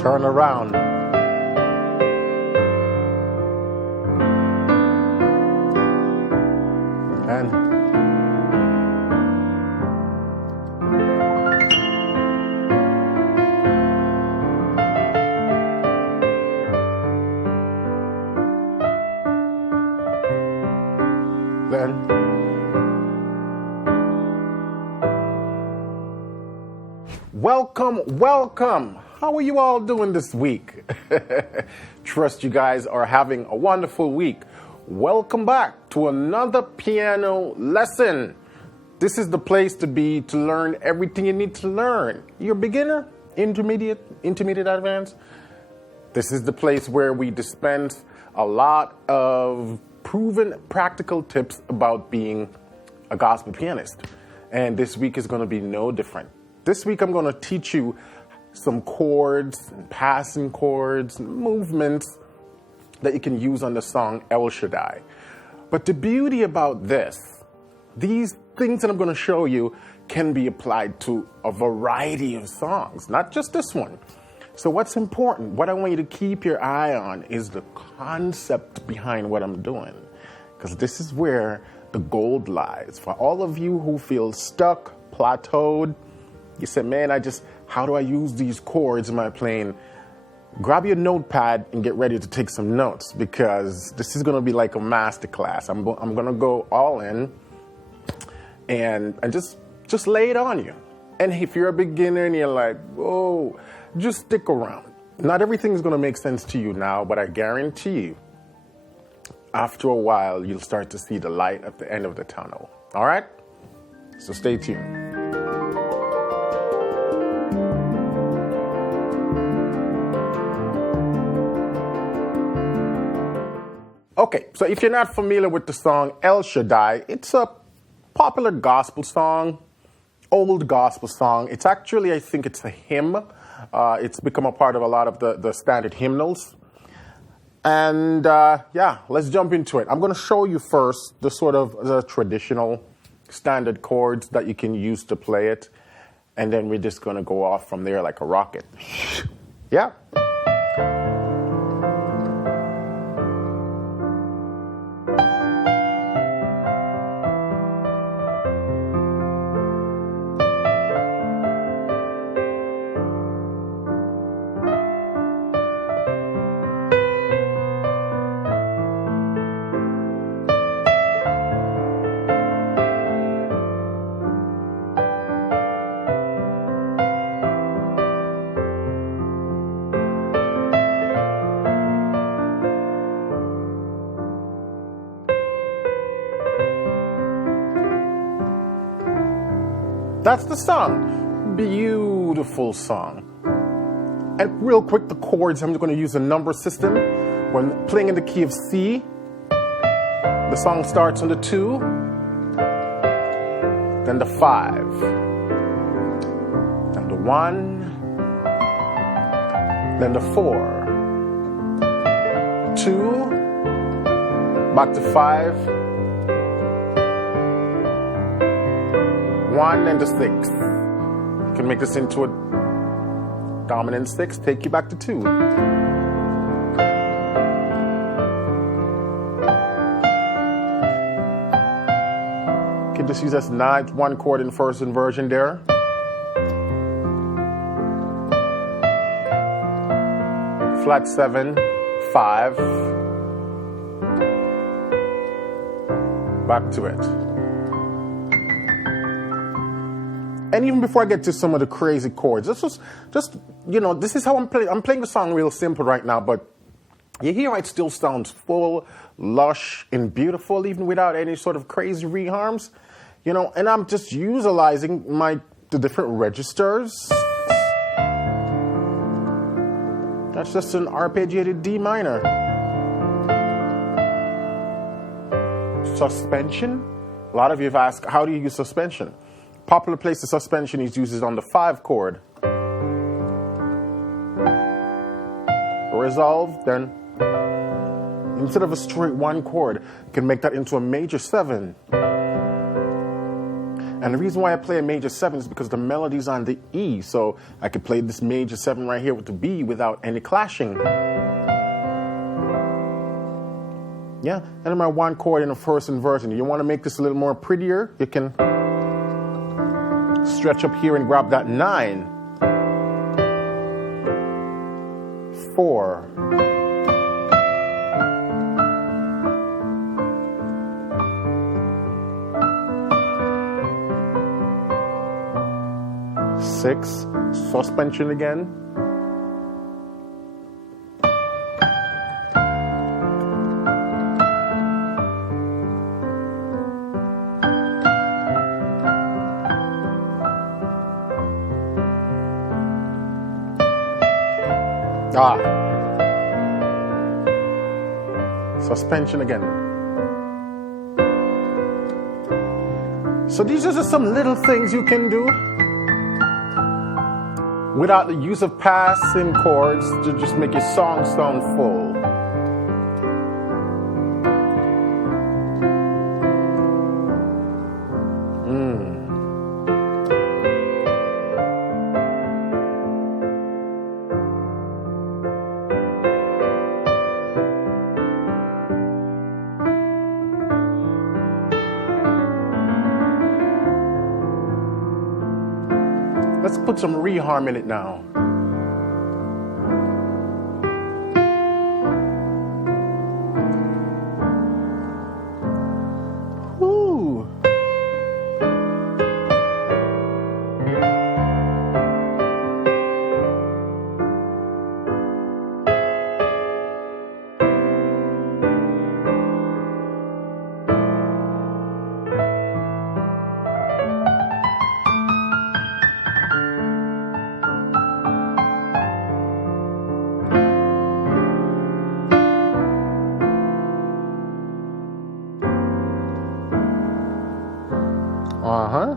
turn around. And then welcome. How are you all doing this week? Trust you guys are having a wonderful week. Welcome back to another piano lesson. This is the place to be to learn everything you need to learn. You're beginner, intermediate, advanced. This is the place where we dispense a lot of proven practical tips about being a gospel pianist. And this week is going to be no different. This week I'm going to teach you some chords, and passing chords, and movements that you can use on the song El Shaddai. But the beauty about these things that I'm going to show you can be applied to a variety of songs, not just this one. So what's important, what I want you to keep your eye on is the concept behind what I'm doing, because this is where the gold lies. For all of you who feel stuck, plateaued, you said, man, how do I use these chords in my playing? Grab your notepad and get ready to take some notes, because this is going to be like a masterclass. I'm going to go all in and just lay it on you. And if you're a beginner and you're like, whoa, just stick around. Not everything is going to make sense to you now, but I guarantee you, after a while, you'll start to see the light at the end of the tunnel. All right? So stay tuned. Okay, so if you're not familiar with the song El Shaddai, it's a popular gospel song, old gospel song. It's actually, I think it's a hymn. It's become a part of a lot of the standard hymnals. And let's jump into it. I'm going to show you first the traditional standard chords that you can use to play it. And then we're just going to go off from there like a rocket. Yeah. That's the song. Beautiful song. And real quick, the chords, I'm just going to use a number system. When playing in the key of C, the song starts on the 2, then the 5, then the 1, then the 4, 2, back to 5, 1 and the 6. You can make this into a dominant 6, take you back to 2. You can just use this 9th 1 chord in first inversion there. Flat 7, 5. Back to it. And even before I get to some of the crazy chords, this is how I'm playing. I'm playing the song real simple right now, but you hear it still sounds full, lush, and beautiful, even without any sort of crazy reharms, and I'm just utilizing the different registers. That's just an arpeggiated D minor. Suspension. A lot of you have asked, how do you use suspension? Popular place the suspension is used on the 5 chord. Resolve, then instead of a straight 1 chord, you can make that into a major 7. And the reason why I play a major 7 is because the melody's on the E. So I could play this major 7 right here with the B without any clashing. Yeah, and then my 1 chord in the first inversion. You want to make this a little more prettier? You can stretch up here and grab that 9. 4. 6, suspension again. Suspension again. So these are just some little things you can do without the use of passing chords to just make your song sound full. Let's put some reharm in it now. Woo. Uh-huh.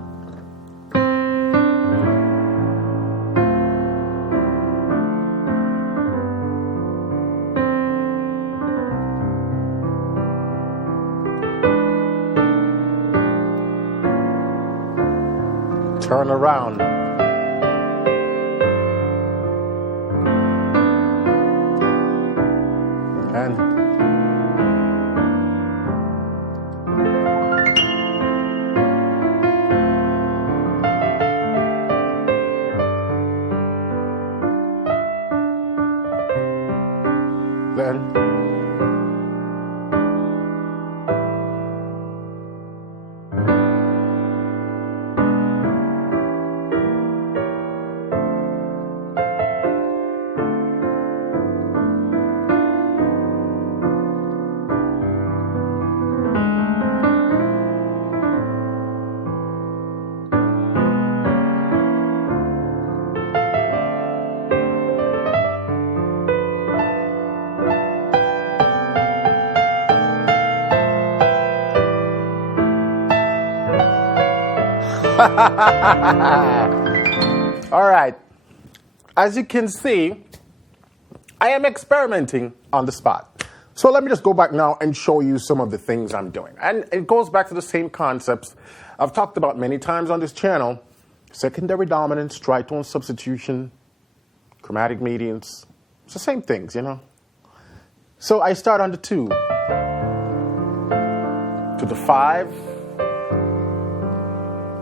Turn around. And then all right. As you can see, I am experimenting on the spot. So let me just go back now and show you some of the things I'm doing. And it goes back to the same concepts I've talked about many times on this channel. Secondary dominance, tritone substitution, chromatic medians. It's the same things, you know. So I start on the 2 to the 5.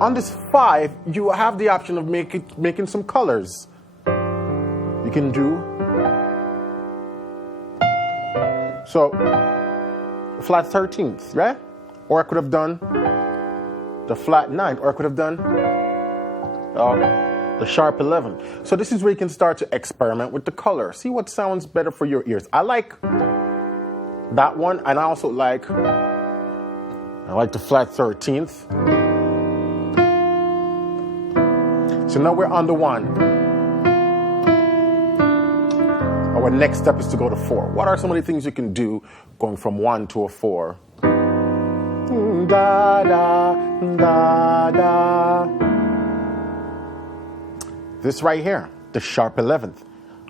On this 5, you have the option of making some colors. You can do so flat 13th, right? Or I could have done the flat 9th, or I could have done the sharp 11th. So this is where you can start to experiment with the color. See what sounds better for your ears. I like that one, and I also like the flat 13th. So now we're on the 1. Our next step is to go to 4. What are some of the things you can do going from 1 to a 4? Da, da, da, da. This right here, the sharp 11th.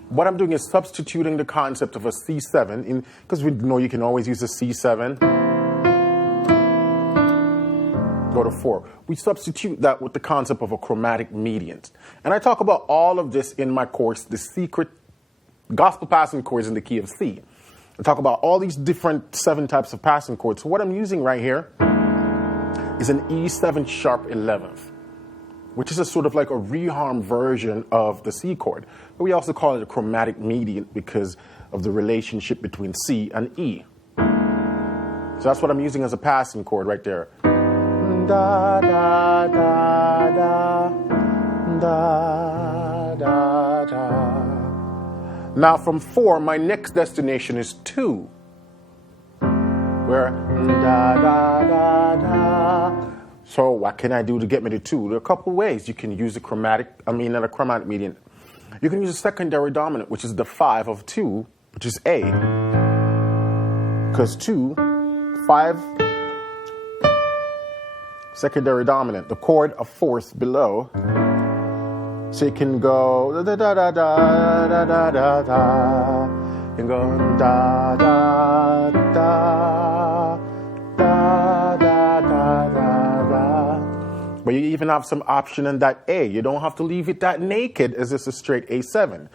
What I'm doing is substituting the concept of a C7, because we know you can always use a C7. go to 4. We substitute that with the concept of a chromatic median. And I talk about all of this in my course, The Secret Gospel Passing Chords in the Key of C. I talk about all these different 7 types of passing chords. So what I'm using right here is an E7 sharp 11th, which is a sort of like a reharm version of the C chord. But we also call it a chromatic median because of the relationship between C and E. So that's what I'm using as a passing chord right there. Da, da, da, da, da, da, da. Now from 4, my next destination is 2. Where da, da, da, da. So what can I do to get me to 2? There are a couple ways. You can use a chromatic median. You can use a secondary dominant, which is the 5 of 2, which is A. Because 2, 5, secondary dominant, the chord a fourth below. So you can go da da da da da da da da. You can go da da da da da da da da. But you even have some option in that A. You don't have to leave it that naked as it's a straight A7.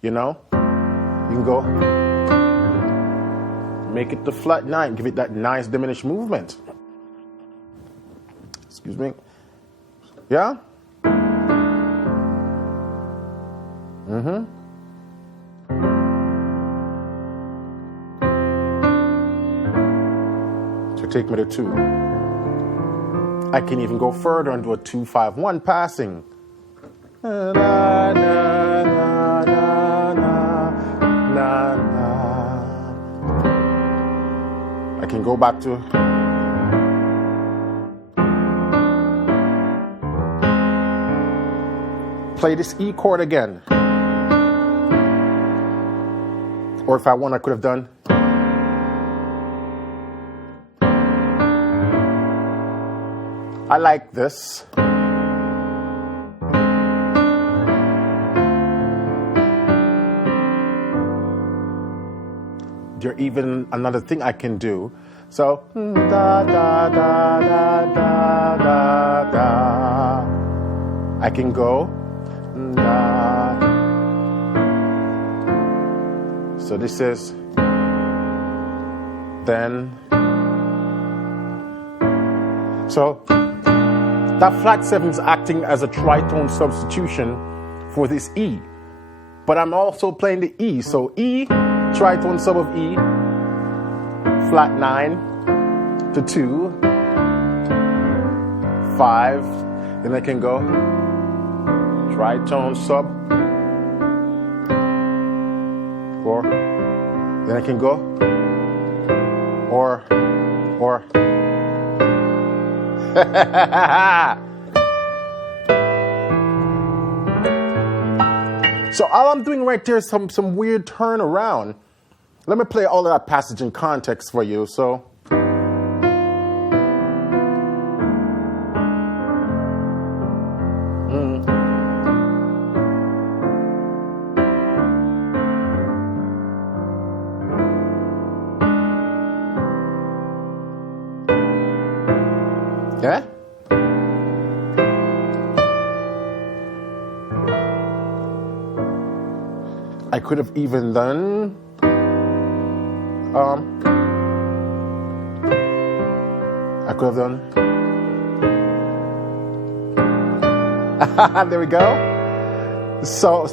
You know? You can go make it the flat 9, give it that nice diminished movement. Excuse me. Yeah? Mm-hmm. So take me to 2. I can even go further and do a 2-5-1 passing. Na, na, na, na, na, na, na. I can go back to play this E chord again. Or if I want, I could have done. I like this. There's even another thing I can do. So, da da da da da da da. I can go. Da. So this is then. So that flat 7 is acting as a tritone substitution for this E. But I'm also playing the E. So E, tritone sub of E, flat 9 to 2, 5. Then I can go tritone sub 4. Then I can go or So all I'm doing right there is some weird turn around. Let me play all of that passage in context for you. So yeah? I could have even done I could have done there we go. So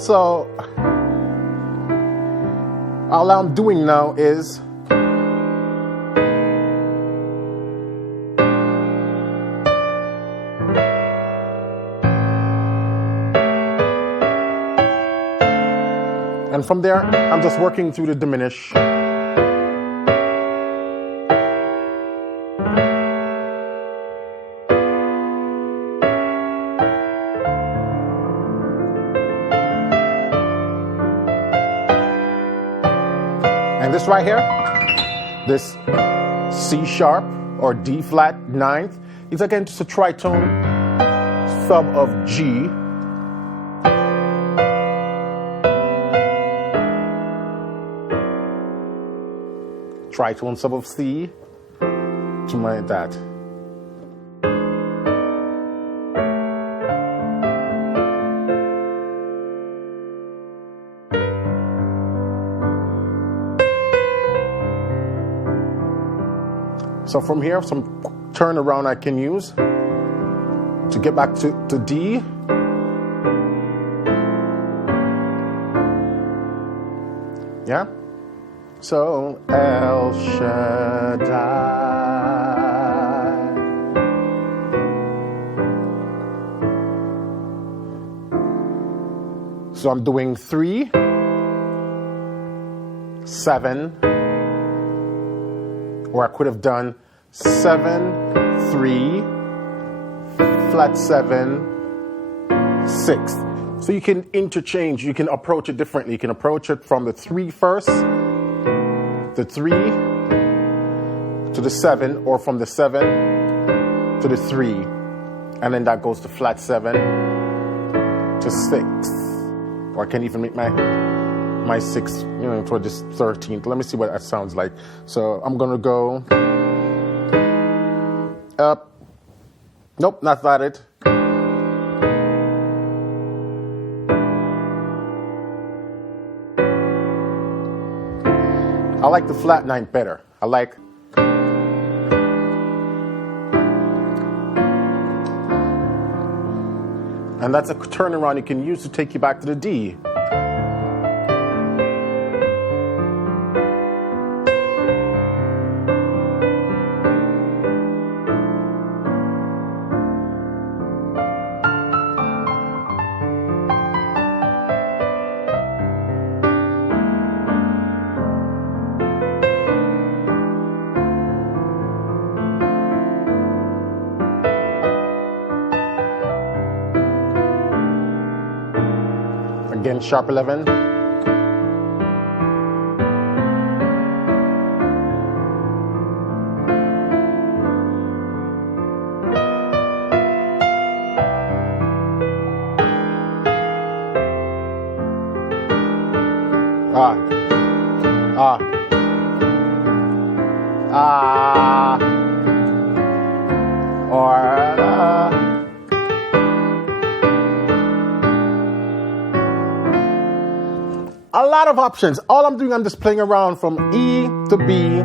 all I'm doing now is and from there, I'm just working through the diminish. And this right here, this C sharp or D flat 9th, is again just a tritone sub of G. Tritone sub of C to my that. So from here, some turnaround I can use to get back to D. Yeah? So El Shaddai. So I'm doing 3, 7, or I could have done 7, 3, flat 7, 6. So you can interchange, you can approach it differently. You can approach it from the 3 first, the 3 to the 7, or from the 7 to the 3. And then that goes to flat 7 to 6. Or I can even make my 6, toward this 13th. Let me see what that sounds like. So I'm gonna go up. Nope, not that it. I like the flat 9 better. I like. And that's a turnaround you can use to take you back to the D. Again, sharp 11. A lot of options. All I'm doing, I'm just playing around from E to B,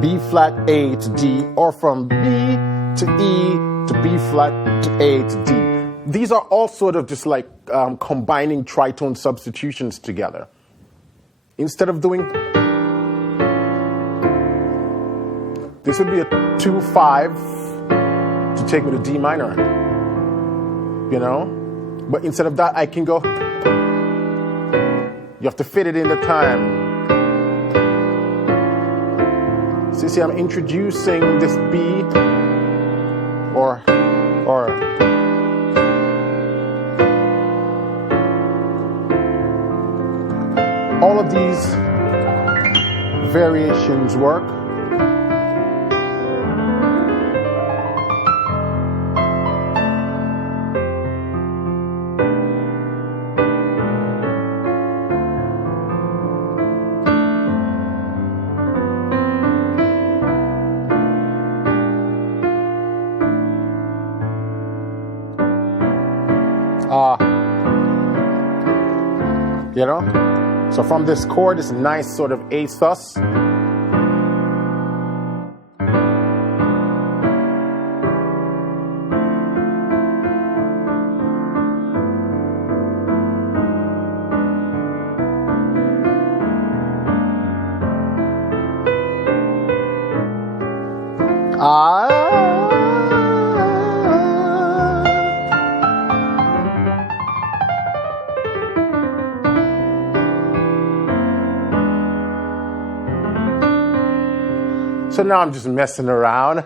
B flat A to D, or from B to E to B flat to A to D. These are all sort of just like combining tritone substitutions together. Instead of doing, this would be a 2-5 to take me to D minor, But instead of that, I can go. You have to fit it in the time. So you see, I'm introducing this B or all of these variations work. So from this chord, this nice sort of A sus. So now I'm just messing around.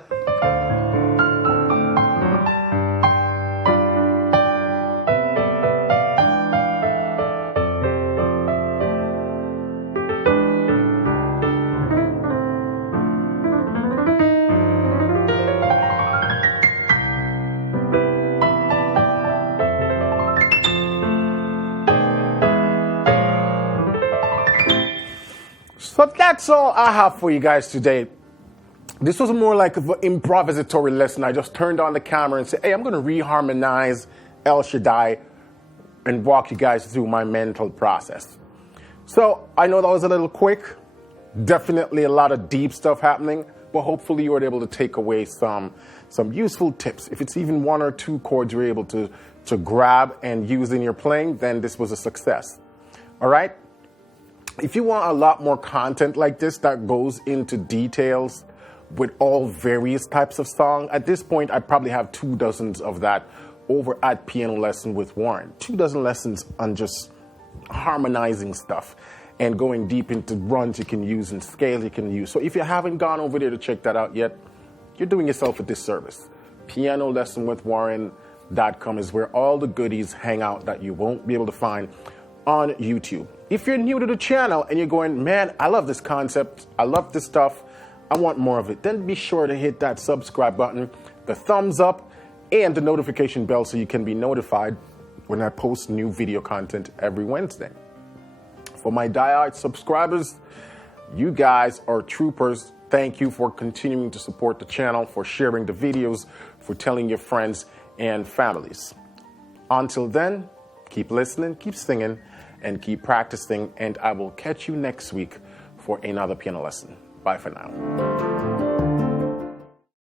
So that's all I have for you guys today. This was more like an improvisatory lesson. I just turned on the camera and said, hey, I'm going to reharmonize El Shaddai and walk you guys through my mental process. So I know that was a little quick. Definitely a lot of deep stuff happening. but hopefully you were able to take away some useful tips. If it's even 1 or 2 chords you're able to grab and use in your playing, then this was a success. All right? If you want a lot more content like this that goes into details with all various types of song, at this point I probably have 2 dozens of that over at Piano Lesson with Warren. 2 dozen lessons on just harmonizing stuff and going deep into runs you can use and scales you can use. So if you haven't gone over there to check that out yet, you're doing yourself a disservice. PianoLessonWithWarren.com is where all the goodies hang out that you won't be able to find on YouTube. If you're new to the channel and you're going, man, I love this concept, I love this stuff, I want more of it, then be sure to hit that subscribe button, the thumbs up, and the notification bell so you can be notified when I post new video content every Wednesday. For my diehard subscribers, you guys are troopers. Thank you for continuing to support the channel, for sharing the videos, for telling your friends and families. Until then, keep listening, keep singing, and keep practicing, and I will catch you next week for another piano lesson. Bye for now.